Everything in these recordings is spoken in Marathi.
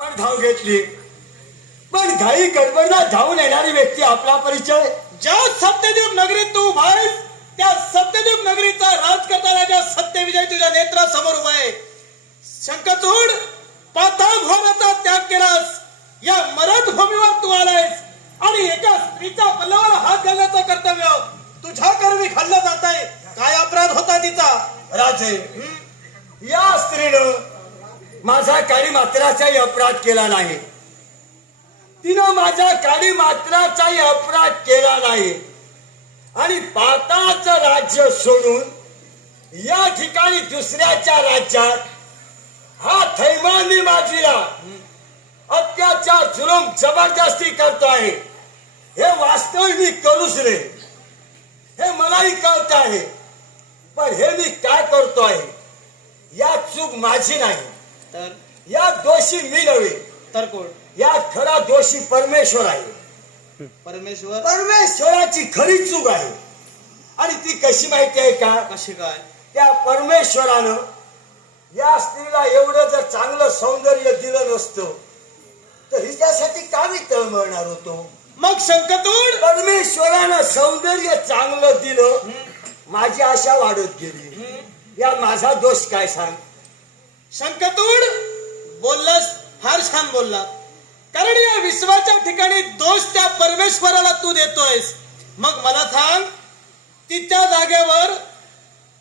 धाव घेतली. पण घाई गडबडला धावून येणारी व्यक्ती आपला परिचय. ज्या सत्यदेव नगरीत तू उभा आहेस त्या सत्यदेव नगरीचा राज करताना ज्या सत्यविजय तुझ्या नेत्रासमोर उभा आहे. शंकचूड पाताळ भोगाचा त्याग केलास. या मरद भूमीवर तू आलायस. आणि एका स्त्रीचा पल्लावर हात घालण्याचं कर्तव्य तुझ्या कर्मी खाल्लं जात आहे काय अपराध होता तिचा? राजे या स्त्रीनं माझा काळी मात्राचाही अपराध केला नाही. तिनं माझ्या काळी मात्राचाही अपराध केला नाही. आणि पाताचं राज्य सोडून या ठिकाणी दुसऱ्याच्या राज्यात हा थैमानी माझीला अत्याचार जुलम जबरदस्ती करतो आहे. हे वास्तव मी करूच रे हे मलाही कळत आहे. पण हे मी काय करतो आहे या चूक माझी नाही. तर या दोषी मी नव्हे. तर कोण? या खरा दोषी परमेश्वर आहे. परमेश्वर? परमेश्वराची खरी चूक आहे. आणि ती कशी माहिती आहे का? कशी काय? त्या परमेश्वरानं या स्त्रीला एवढं जर चांगलं सौंदर्य दिलं नसतं तर हिच्यासाठी का मी तळमळणार होतो? मग शंकतूड परमेश्वरानं सौंदर्य चांगलं दिलं माझी आशा वाढत गेली. या माझा दोष काय सांग? शंकतूड बोललास फार छान बोलला. कारण या विश्वाच्या ठिकाणी दोष त्या परमेश्वराला तू देतोयस. मग मला सांग तिच्या जागेवर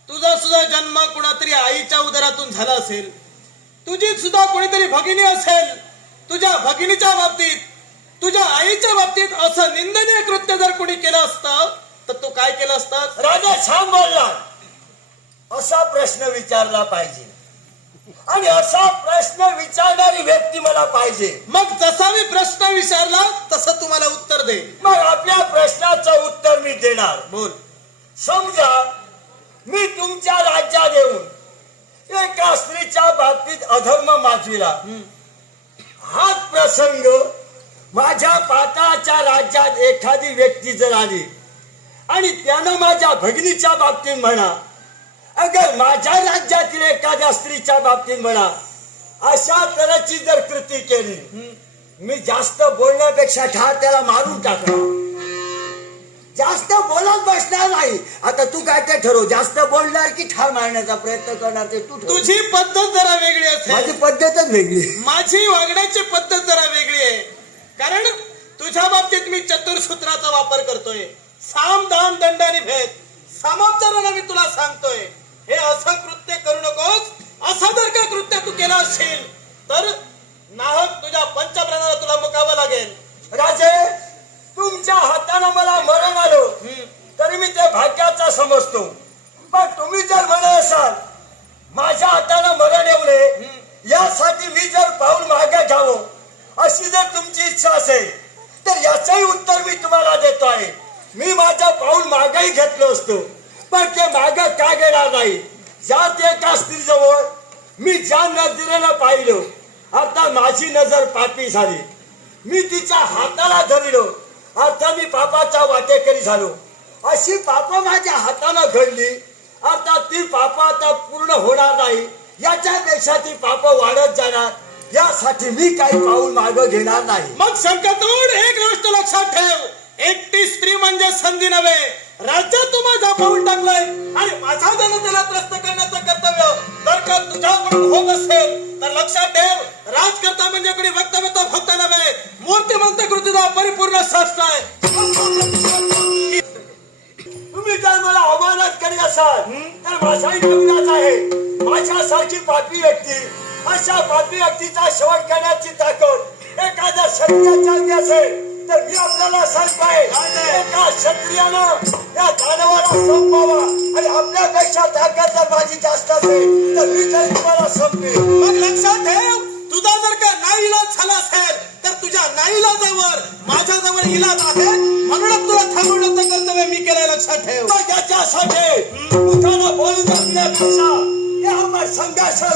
तुझा सुद्धा जन्म कुणातरी आईच्या उदरातून झाला असेल. तुझी सुद्धा कोणीतरी भगिनी असेल तुझ्या भगिनीच्या बाबतीत तुझ्या आईच्या बाबतीत असं निंदनीय कृत्य जर कोणी केलं असतं तर तू काय केलं असतं? राजा छान बोलला असा प्रश्न विचारला पाहिजे. आणि असा प्रश्न विचारणारी व्यक्ती मला पाहिजे. मग जसा मी प्रश्न विचारला तसं तुम्हाला उत्तर दे. मग आपल्या प्रश्नाचं उत्तर मी देणार. बोल. समजा मी तुमच्या राज्यात येऊन एका स्त्रीच्या बाबतीत अधर्म माजविला. हाच प्रसंग माझ्या पाताच्या राज्यात एखादी व्यक्ती जर आली आणि त्यानं माझ्या भगिनीच्या बाबतीत म्हणा अगर माझ्या राज्यातील एखाद्या स्त्रीच्या बाबतीत म्हणा अशा तऱ्हेची जर कृती केली मी जास्त बोलण्यापेक्षा ठार त्याला मारून टाकणार. जास्त बोलत बसणार नाही. आता तू काय ते ठरव जास्त बोलणार की ठार मारण्याचा प्रयत्न करणार ते तू. तुझी पद्धत जरा वेगळी माझी असेल पद्धतच वेगळी. माझी वागण्याची पद्धत जरा वेगळी आहे. कारण तुझ्या बाबतीत मी चतुर्सूत्राचा वापर करतोय. साम दान दंड आणि भेद. सामोपचारानं मी तुला सांगतोय. हे असं कृत्य करू नकोस. असं जर का कृत्य तू केलं असशील तर नाहक तुझ्या पंचप्राणाला तुला मुकावं लागेल. राजे तुमच्या हातानं मला मरण आलो. तरी मी ते भाग्याचा समजतो. पण तुम्ही जर म्हणत असाल माझ्या हातानं मरण येऊ नये यासाठी मी जर पाऊल मागे घ्यावं अशी जर तुमची इच्छा असेल तर याचंही उत्तर मी तुम्हाला देतो आहे. मी माझं पाऊल मागेही घेतलं असतो. पण ते माग का घेणार नाही? ज्या ते एका स्त्रीजवळ मी ज्या नजरेनं पाहिलं आता माझी नजर पापी झाली. मी तिच्या हाताला धरलो आता मी पापाचा वाटेकरी झालो. अशी पाप माझ्या हातानं घडली आता ती पाप आता पूर्ण होणार नाही. याच्यापेक्षा ती पाप वाढत जाणार यासाठी मी काही पाऊल माग घेणार नाही. मग संकटून एक गोष्ट लक्षात ठेव. एकटी स्त्री म्हणजे संधी नव्हे. राज्यात तू माझा पाऊल टाकलाय. आणि माझा जनतेला त्रस्त करण्याचं कर्तव्य जर का तुझ्याकडून होत असेल तर लक्षात ठेव राजकर्ता म्हणजे कोणी वक्तव्य फक्त नव्हे मूर्तिमंत कृतीचा परिपूर्ण शास्त्र आहे. तुम्ही जर मला अवमानात करीत असाल तर माझाही लग्नाच आहे. माझ्यासारखी पापी व्यक्ती अशा पापी व्यक्तीचा शेवट करण्याची ताकद एखाद्या क्षत्रियाच्या असेल तर मी आपल्याला सांगताय एका क्षत्रियानं या दानवाला संपवावा आणि आपल्यापेक्षा ताकद जर माझी जास्त असेल तर मी तरी तुम्हाला लक्षात ठेव तुझा जर का नाईलाज झाला असेल तर तुझ्या नाईलाजावर माझ्याजवळ इलाज आहे. म्हणूनच तुला थांबवण्याचं कर्तव्य मी केलंय लक्षात ठेव. याच्यासाठी दुखानं बोलून असण्यापेक्षा हे आपण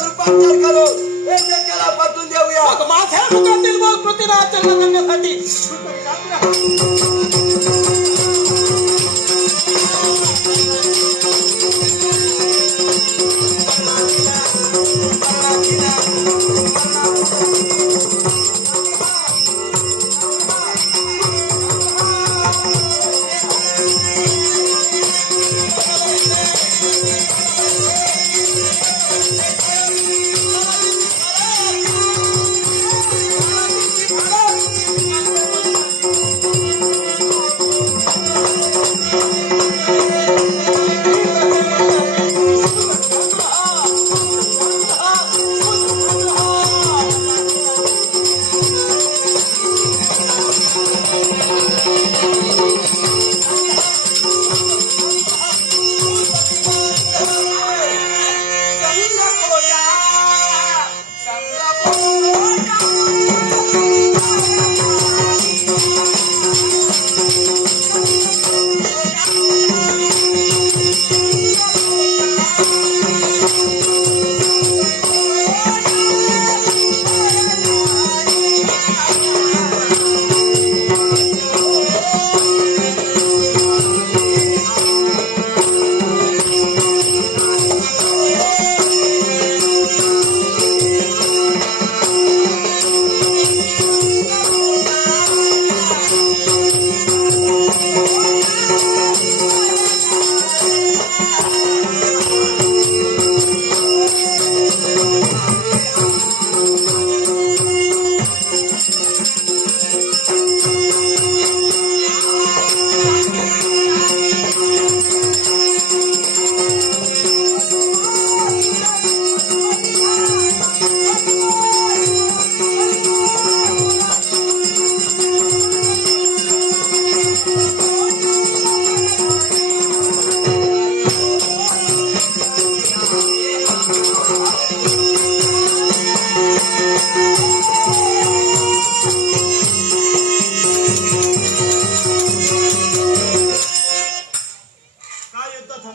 रूपांतर करून एकमेकाला देऊया. माझ्या मुखातील बोल कृतीला आचरण करण्यासाठी.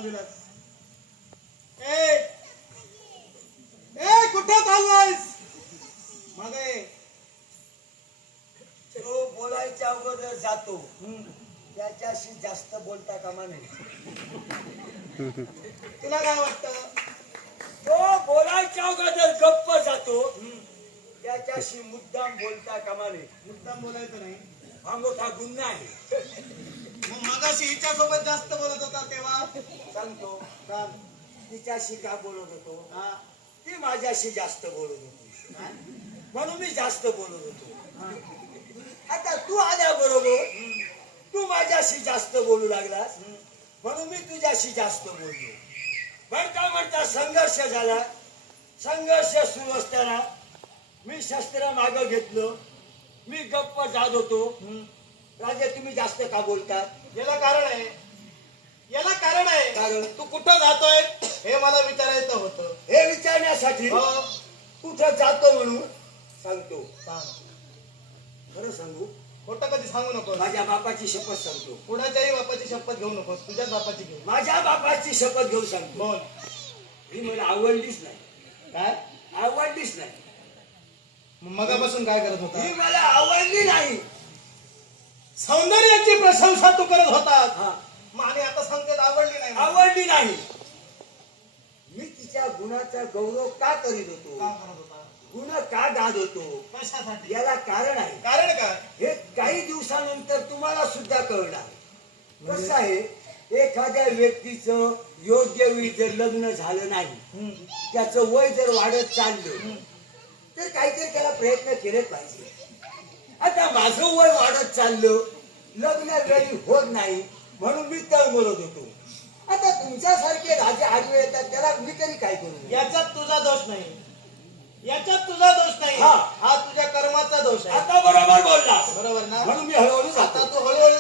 ॲम्ब्युलन्स ए! ए कुठं चाललायस? मागे तो बोलायच्या अगोदर जातो. त्याच्याशी जास्त बोलता कामा नाही तुला काय वाटत? तो बोलायच्या अगोदर गप्प जातो. त्याच्याशी मुद्दाम बोलता कामा नये. मुद्दाम बोलायचं नाही. हा गुन्हा आहे. मग मगाशी हिच्या सोबत जास्त बोलत होता तेव्हा? सांगतो? तिच्याशी का बोलत होतो? हा, ती माझ्याशी जास्त बोलत होती. म्हणून मी जास्त बोलत होतो. आता तू आल्याबरोबर तू माझ्याशी जास्त बोलू लागलास. म्हणून मी तुझ्याशी जास्त बोललो. म्हणता म्हणता संघर्ष झाला. संघर्ष सुरू असताना मी शस्त्र मागं घेतलं. मी गप्प जात होतो. राजे तुम्ही जास्त का बोलतात याला कारण आहे. याला कारण आहे. कारण? तू कुठं जातोय? हे मला विचारायचं होतं. हे विचारण्यासाठी हो, कुठं जातो म्हणून सांगतो. सांग. खरं सांगू? खोटं कधी सांगू नको माझ्या बापाची शपथ सांगतो. कुणाच्याही बापाची शपथ घेऊ नकोस. तुझ्याच बापाची घेऊ. माझ्या बापाची शपथ घेऊन सांगतो. बोल. ही मला आवडलीच नाही. काय? आवडलीच नाही. मग मगापासून काय करत होता? ही मला आवडली नाही. प्रशंसा तू करत होता हा. आणि आता सांगते आवडली नाही आवडली नाही. मी तिच्या गुणाचा गौरव का करीत होतो? काम करत होता? गुण का गात होतो? कशासाठी? याला कारण आहे. कारण काय? हे काही दिवसानंतर तुम्हाला सुद्धा कळणार. कसं आहे? एखाद्या व्यक्तीचं योग्य वेळी जर लग्न झालं नाही त्याचं वय जर वाढत चाललं तर काहीतरी त्याला प्रयत्न केलेच पाहिजे. आता माझं वय वाढत चाललं लग्न वेळी होत नाही म्हणून मी तळमळत होतो. आता तुमच्यासारखे राजे आडवे येतात त्याला मी तरी काय करू? याच्यात तुझा दोष नाही. याच्यात तुझा दोष नाही. हा. हा तुझ्या कर्माचा दोष आहे. आता बरोबर बोललास. बरोबर ना? म्हणून मी हळूहळू आता जातो तू हळूहळू